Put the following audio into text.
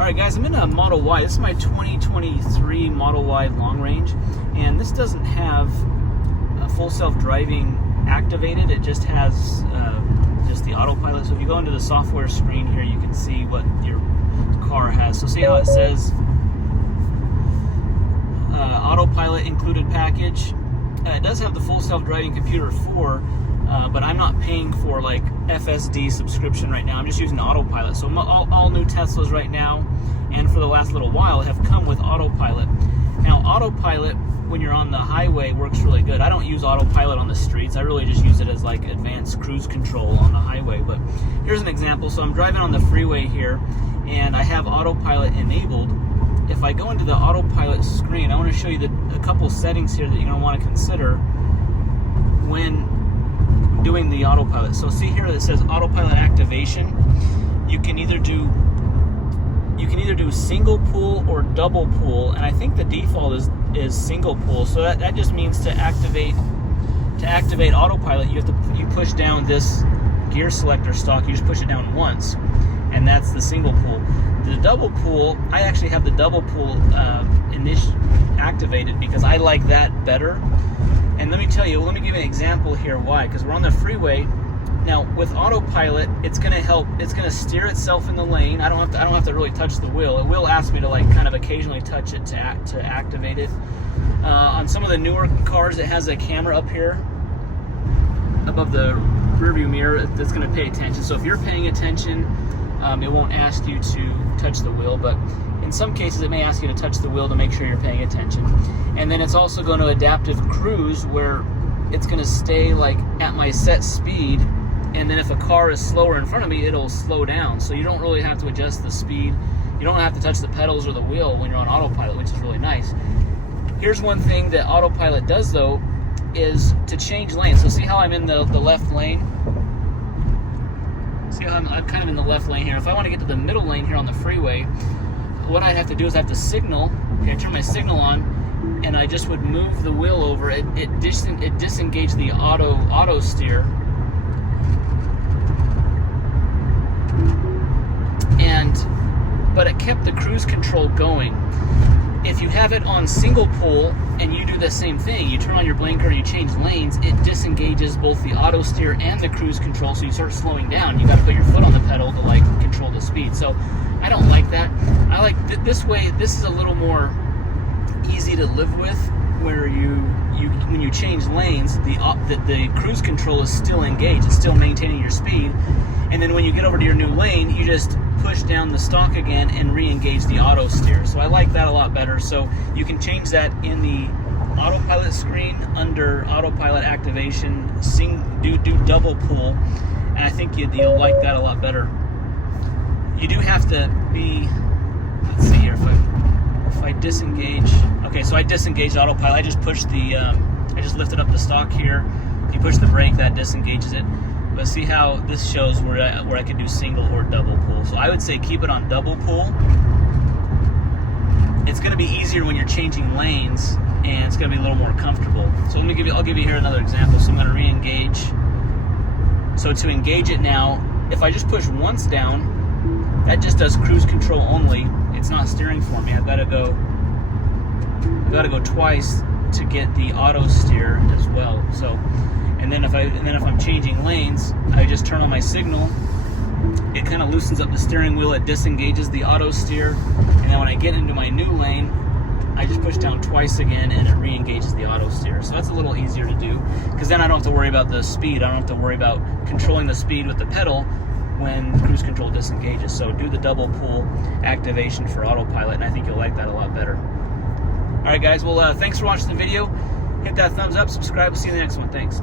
Alright guys, I'm in a Model Y. This is my 2023 Model Y long range, and this doesn't have a full self-driving activated. It just has just the autopilot. So if you go into the software screen here, you can see what your car has. So see how it says autopilot included package. It does have the full self-driving computer 4, but I'm not paying for like FSD subscription right now. I'm just using autopilot. So all new Teslas right now, and for the last little while, have come with autopilot. Now autopilot, when you're on the highway, works really good. I don't use autopilot on the streets. I really just use it as like advanced cruise control on the highway. But here's an example. So I'm driving on the freeway here, and I have autopilot enabled. If I go into the autopilot screen, I want to show you a couple settings here that you're going to want to consider when doing the autopilot. So see here that it says autopilot activation. You can either do single pull or double pull, and I think the default is single pull. So that just means to activate autopilot, you push down this gear selector stalk. You just push it down once, and that's the single pull. The double pull, I actually have the double pull activated because I like that better. And let me give you an example here why. Because we're on the freeway now. With autopilot, it's going to help. It's going to steer itself in the lane. I don't have to really touch the wheel. It will ask me to like kind of occasionally touch it to activate it. On some of the newer cars, it has a camera up here above the rearview mirror that's going to pay attention. So if you're paying attention, it won't ask you to touch the wheel, but in some cases it may ask you to touch the wheel to make sure you're paying attention. And then it's also going to adaptive cruise, where it's going to stay like at my set speed, and then if a car is slower in front of me, it'll slow down. So you don't really have to adjust the speed. You don't have to touch the pedals or the wheel when you're on autopilot, which is really nice. Here's one thing that autopilot does though, is to change lanes. So see how I'm in the left lane? See how I'm kind of in the left lane here. If I want to get to the middle lane here on the freeway, what I have to do is I have to signal. Okay, I turn my signal on, and I just would move the wheel over. It disengaged the auto steer, but it kept the cruise control going. If you have it on single pull and you do the same thing, you turn on your blinker and you change lanes, it disengages both the auto steer and the cruise control, so you start slowing down. You got to put your foot on the pedal to like control the speed. So I don't like that. I like this way. This is a little more easy to live with, where when you change lanes, the cruise control is still engaged. It's still maintaining your speed, and then when you get over to your new lane, you just push down the stalk again and re-engage the auto steer. So I like that a lot better. So you can change that in the autopilot screen under autopilot activation. Do double pull, and I think you'll like that a lot better. You do have to be. Let's see here. If I disengage. Okay, so I disengaged autopilot. I just pushed I just lifted up the stalk here. If you push the brake, that disengages it. But see how this shows where I can do single or double pull. So I would say keep it on double pull. It's going to be easier when you're changing lanes, and it's going to be a little more comfortable. So I'll give you here another example. So I'm going to re-engage. So to engage it now, if I just push once down, that just does cruise control only. It's not steering for me. I've got to go twice to get the auto steer as well. So. And then if I'm changing lanes, I just turn on my signal. It kind of loosens up the steering wheel. It disengages the auto steer. And then when I get into my new lane, I just push down twice again, and it re-engages the auto steer. So that's a little easier to do, because then I don't have to worry about the speed. I don't have to worry about controlling the speed with the pedal when cruise control disengages. So do the double pull activation for autopilot, and I think you'll like that a lot better. All right, guys. Well, thanks for watching the video. Hit that thumbs up, subscribe. We'll see you in the next one. Thanks.